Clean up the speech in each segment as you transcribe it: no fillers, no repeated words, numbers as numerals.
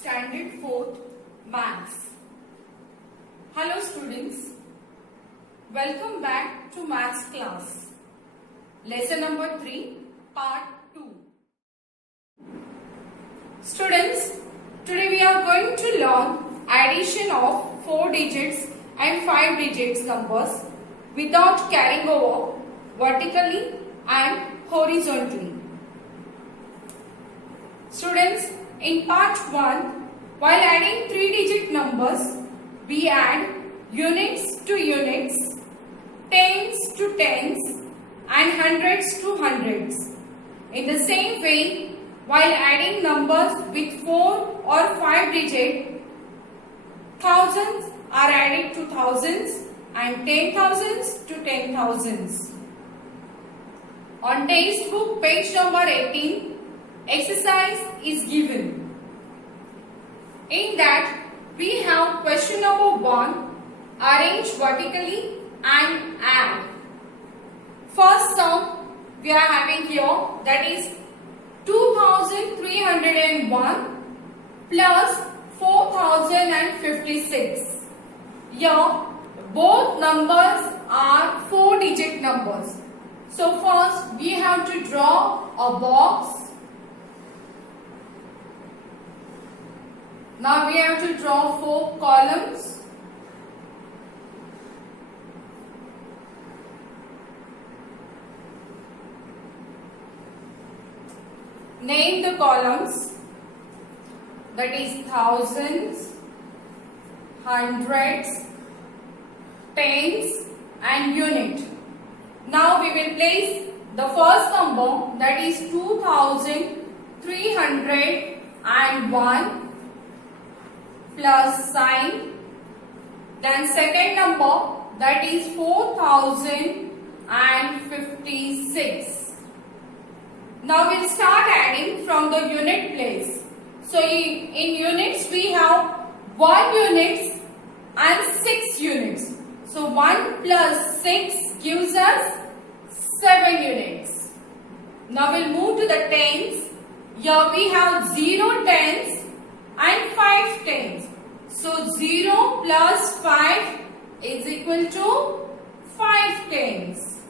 Standard 4th Maths. Hello students, welcome back to Maths class. Lesson number 3, part 2. Students, today we are going to learn addition of 4 digits and 5 digits numbers without carrying over vertically and horizontally. Students, in part 1, while adding 3-digit numbers, we add units to units, tens to tens, and hundreds to hundreds. In the same way, while adding numbers with 4 or 5 digits, thousands are added to thousands and 10,000s to 10,000s. On textbook page number 18, exercise is given. In that, we have question number 1, arrange vertically and add. First sum we are having here, that is 2301 plus 4056. Here both numbers are 4-digit numbers. So first we have to draw a box. Now we have to draw 4 columns. Name the columns, that is thousands, hundreds, tens and unit. Now we will place the first number, that is 2301 plus sign. Then second number, that is 4056. Now we'll start adding from the unit place. So in units we have 1 unit and 6 units. So 1 plus 6 gives us 7 units. Now we'll move to the tens. Here we have 0 tens and 5 tens. So 0 plus 5 is equal to 5 tens.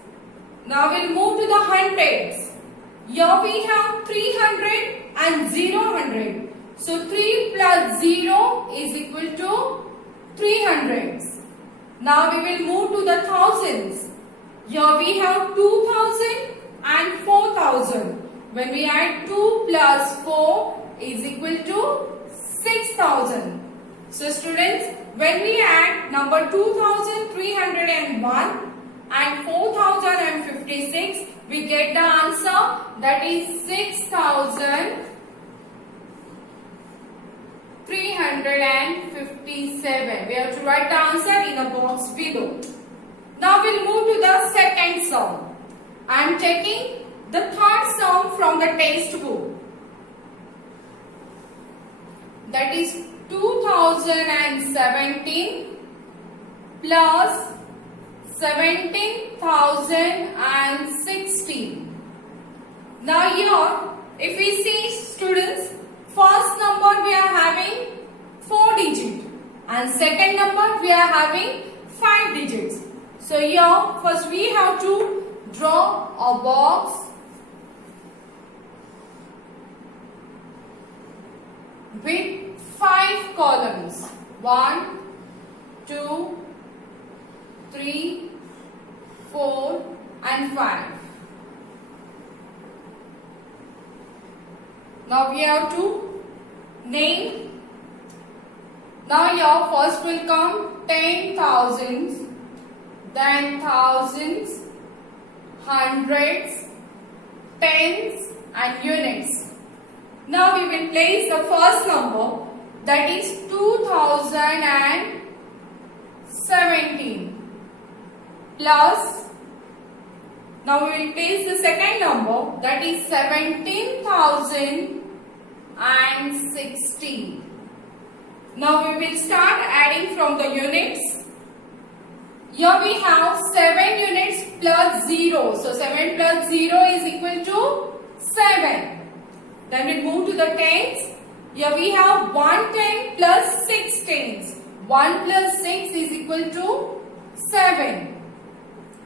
Now we'll move to the hundreds. Here we have 300 and 0 100. So 3 plus 0 is equal to 300s. Now we will move to the thousands. Here we have 2000 and 4000. When we add 2 plus 4 is equal to 6000. So students, when we add number 2301 and 4056, we get the answer, that is 6357. We have to write the answer in the box below. Now we'll move to the second sum. I am taking the third sum from the textbook. That is 2017 plus 17,060. Now here, if we see students, first number we are having 4 digits and second number we are having 5 digits. So here, first we have to draw a box with 5 columns. 1, 2, 3, 4 and 5. Now we have to name. Now here first will come 10,000s, then thousands, hundreds, tens and units. Now we will place the first number, that is 2017 plus. Now we will place the second number, that is 17,060. Now we will start adding from the units. Here we have 7 units plus 0. So 7 plus 0 is equal to 7. Then we move to the tens. Here we have 110 plus 6 tens. 1 plus 6 is equal to 7.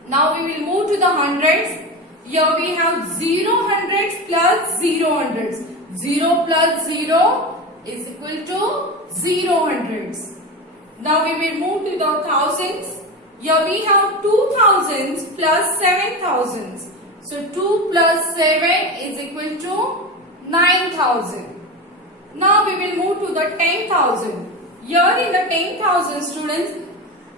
Now we will move to the hundreds. Here we have 0 hundreds plus 0 hundreds. 0 plus 0 is equal to 0 hundreds. Now we will move to the thousands. Here we have 2000s plus 7000s. So 2 plus 7 is equal to 9000. Now we will move to the 10,000. Here in the 10,000 students,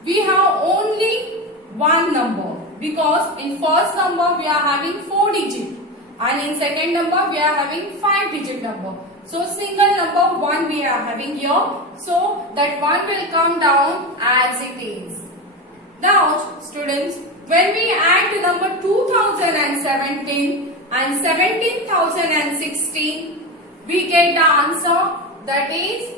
we have only one number because in first number we are having 4 digit and in second number we are having 5 digit number. So single number 1 we are having here. So that 1 will come down as it is. Now students, when we add the number 2017 and 17,016, we get the answer, that is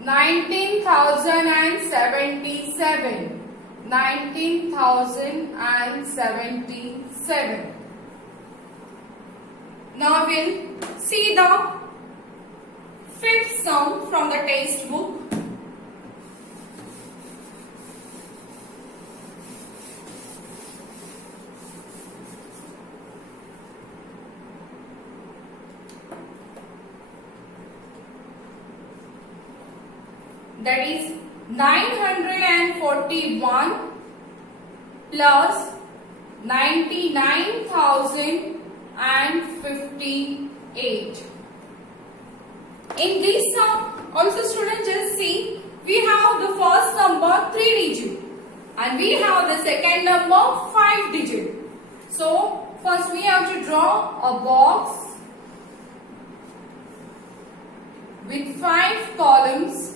19,077. 19,077. Now we'll see the fifth sum from the textbook. That is 941 plus 99,058. In this sum, also students, just see, we have the first number 3 digit and we have the second number 5 digit. So first we have to draw a box with 5 columns.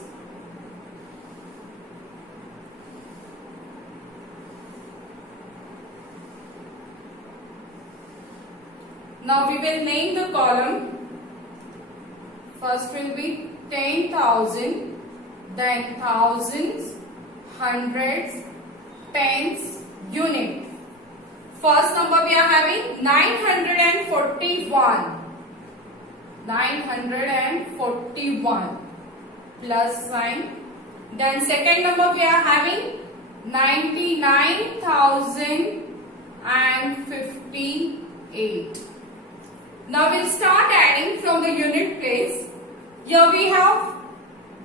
Now we will name the column. First will be 10,000, then thousands, hundreds, tens, unit. First number we are having 941. 941 plus sign. Then second number we are having 99,058. Now we'll start adding from the unit place. Here we have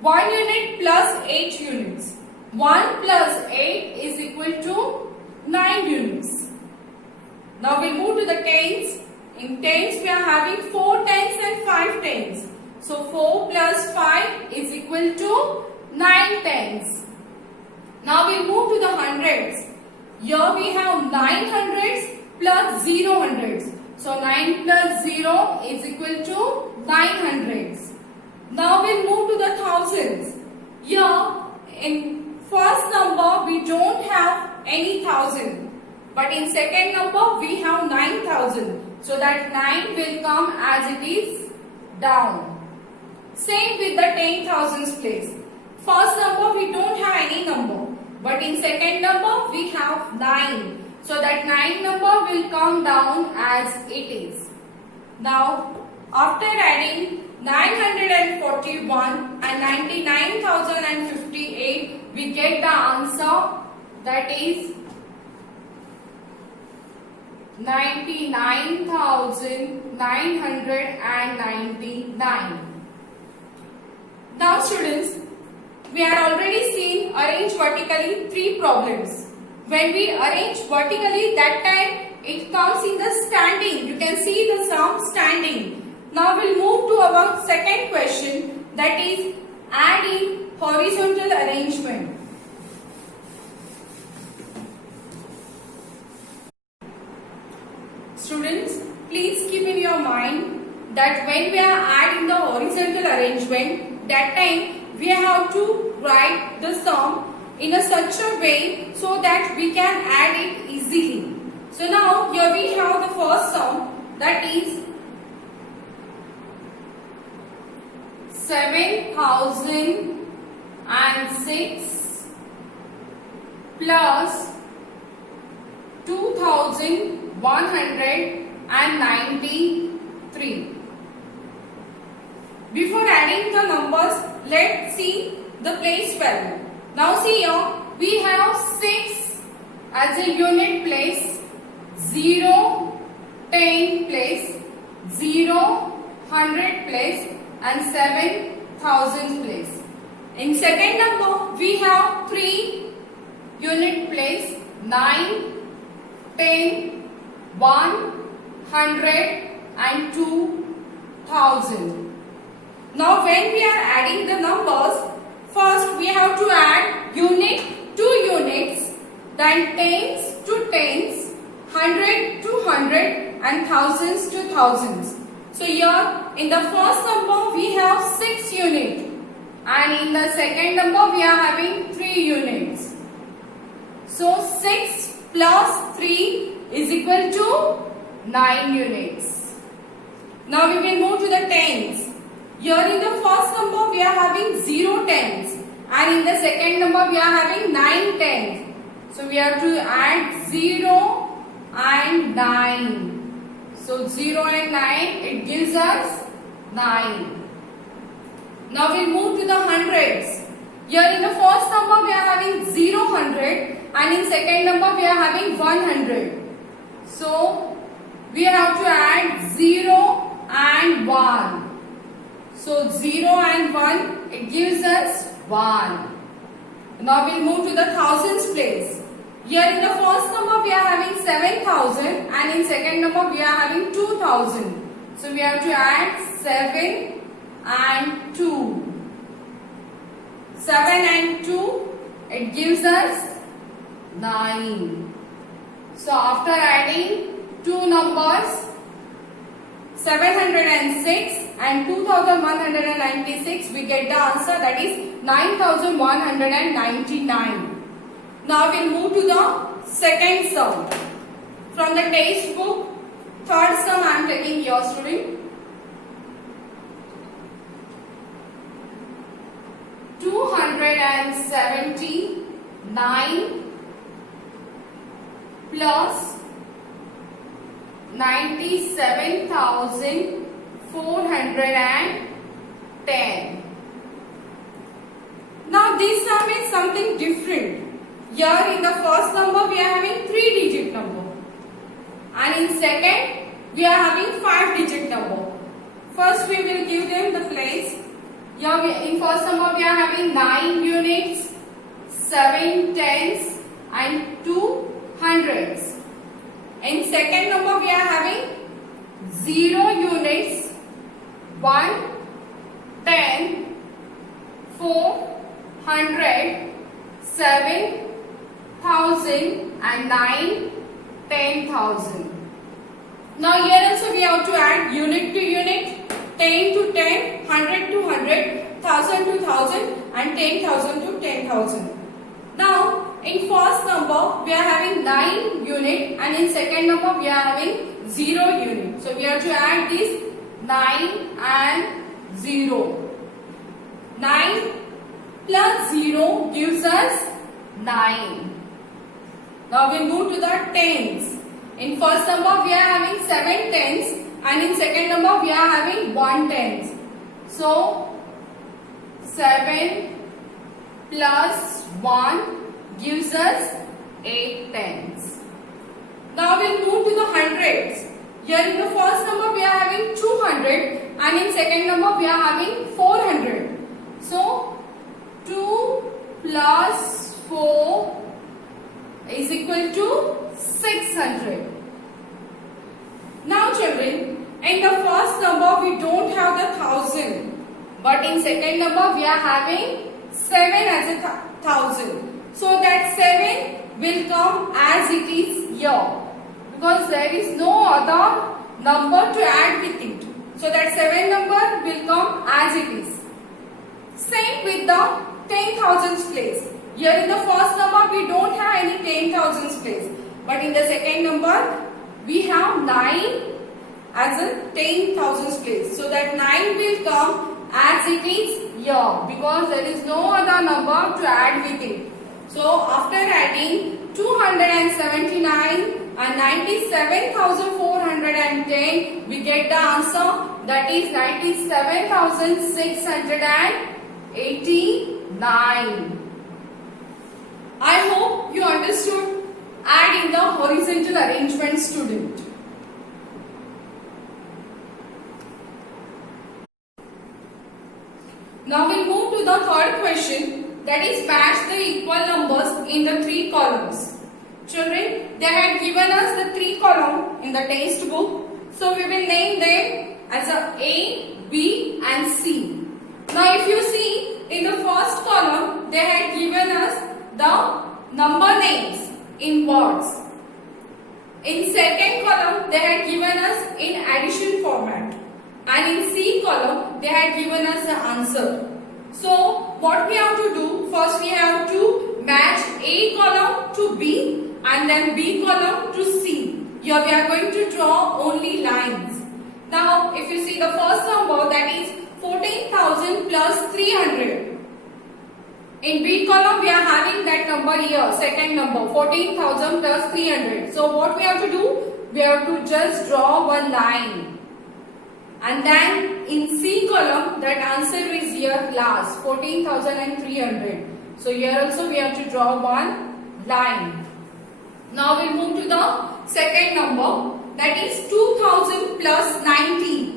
1 unit plus 8 units. 1 plus 8 is equal to 9 units. Now we move to the tens. In tens we are having 4 tens and 5 tens. So 4 plus 5 is equal to 9 tens. Now we move to the hundreds. Here we have 9 hundreds plus 0 hundreds. So 9 plus 0 is equal to 9 hundreds. Now we'll move to the thousands. Here in first number we don't have any thousand. But in second number we have 9,000. So that 9 will come as it is down. Same with the 10,000s place. First number we don't have any number. But in second number we have 9. So that 9 number will come down as it is. Now after adding 941 and 99,058, we get the answer, that is 99,999. Now students, we had already seen arrange vertically 3 problems. When we arrange vertically, that time it comes in the standing. You can see the sum standing. Now we'll move to our second question, that is add in horizontal arrangement. Students, please keep in your mind that when we are adding the horizontal arrangement, that time we have to write the sum in a such a way so that we can add it easily. So now here we have the first sum, that is 7,006 plus 2,193. Before adding the numbers, let's see the place value. Now see here, we have 6 as a unit place, 0, 10 place, 0, 100 place and 7,000 place. In second number, we have 3 unit place, 9, 10, 100 and 2,000. Now when we are adding the numbers, first we have to add unit to units, then tens to tens, 100 to 100 and thousands to thousands. So here in the first number we have 6 units and in the second number we are having 3 units. So 6 plus 3 is equal to 9 units. Now we will move to the tens. Here in the first number we are having 0 tens and in the second number we are having 9 tens. So we have to add 0 and 9. So 0 and 9, it gives us 9. Now we move to the hundreds. Here in the first number we are having 0 hundred and in second number we are having 100. So we have to add 0 and 1. So 0 and 1, it gives us 1. Now we'll move to the thousands place. Here in the first number we are having 7,000 and in second number we are having 2,000. So we have to add 7 and 2. 7 and 2, it gives us 9. So after adding two numbers, 706 and 2196, we get the answer, that is 9199. Now we'll move to the second sum. From the textbook, third sum I am taking here, student. 279 plus 97,410. Now this sum is something different. Here in the first number we are having 3-digit number and in second we are having 5-digit number. First we will give them the place. Here in first number we are having 9 units, 7 tens and 2 hundreds. In second number we are having 0 units, 1, 10, 4, 100, 7, 1,000 and 9, 10,000. Now here also we have to add unit to unit, 10 to 10, 100 to 100, 1,000 to 1,000 and 10,000 to 10,000. Now in first number we are having 9 unit and in second number we are having 0 unit. So we have to add this 9 and 0. 9 plus 0 gives us 9. Now we move to the tens. In first number we are having 7 tens and in second number we are having 1 tens. So 7 plus 1 gives us 8 tens. Now we'll move to the hundreds. Here in the first number we are having 200 and in second number we are having 400. So 2 plus 4 is equal to 600. Now children, in the first number we don't have the 1,000, but in second number we are having 7 as a 1,000. So that 7 will come as it is here because there is no other number to add with it. So that 7 number will come as it is. Same with the 10,000s place. Here in the first number we don't have any 10,000s place, but in the second number we have 9 as a 10,000s place. So that 9 will come as it is here because there is no other number to add with it. So after adding 279 and 97,410, we get the answer that is 97,689. I hope you understood add in the horizontal arrangement, student. Now we'll move to the third question, that is match the equal numbers in the three columns. Children, they had given us the three columns in the text book. So we will name them as A, B and C. Now if you see in the first column, they had given us the number names in words. In second column, they had given us in addition format. And in C column, they had given us the answer. So what we have to do, first we have to match A column to B and then B column to C. Here we are going to draw only lines. Now if you see the first number, that is 14,000 plus 300. In B column we are having that number here, second number 14,000 plus 300. So what we have to do? We have to just draw one line. And then in C column, that answer is here last, 14,300. So here also we have to draw one line. Now we move to the second number, that is 2,000 plus 90.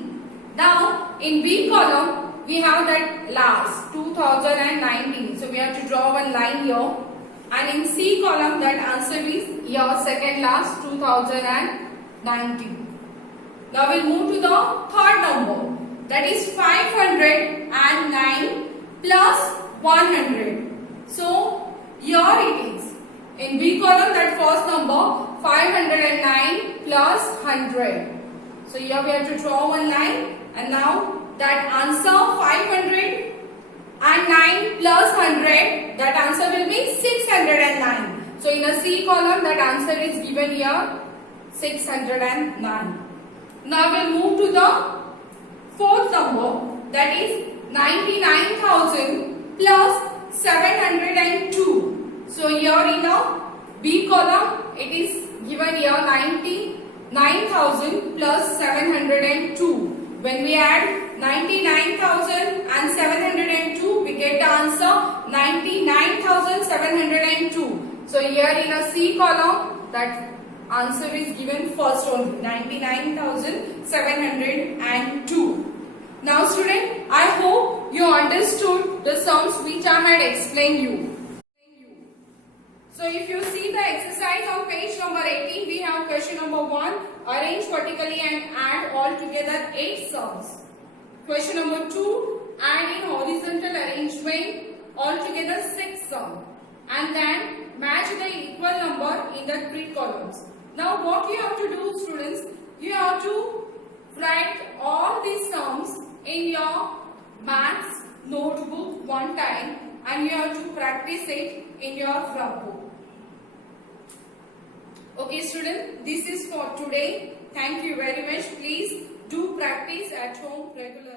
Now in B column, we have that last, 2019. So we have to draw one line here. And in C column, that answer is here second last, 2019. Now we'll move to the third number, that is 509 plus 100. So here it is. In B column, that first number 509 plus 100. So here we have to draw one line, and now that answer 509 plus 100, that answer will be 609. So in a C column, that answer is given here 609. Now we'll move to the fourth number, that is 99,000 plus 702. So here in the B column, it is given here 99,000 plus 702. When we add 99,000 and 702, we get the answer 99,702. So here in a C column, that answer is given first only, 99,702. Now student, I hope you understood the sums which I had explained you. So if you see the exercise on page number 18, we have question number 1, arrange vertically and add all together 8 sums. Question number 2, add in horizontal arrangement all together 6 sums. And then match the equal number in the 3 columns. Now what you have to do, students, you have to write all these sums in your maths notebook one time, and you have to practice it in your front book. Okay students, this is for today. Thank you very much. Please do practice at home regularly.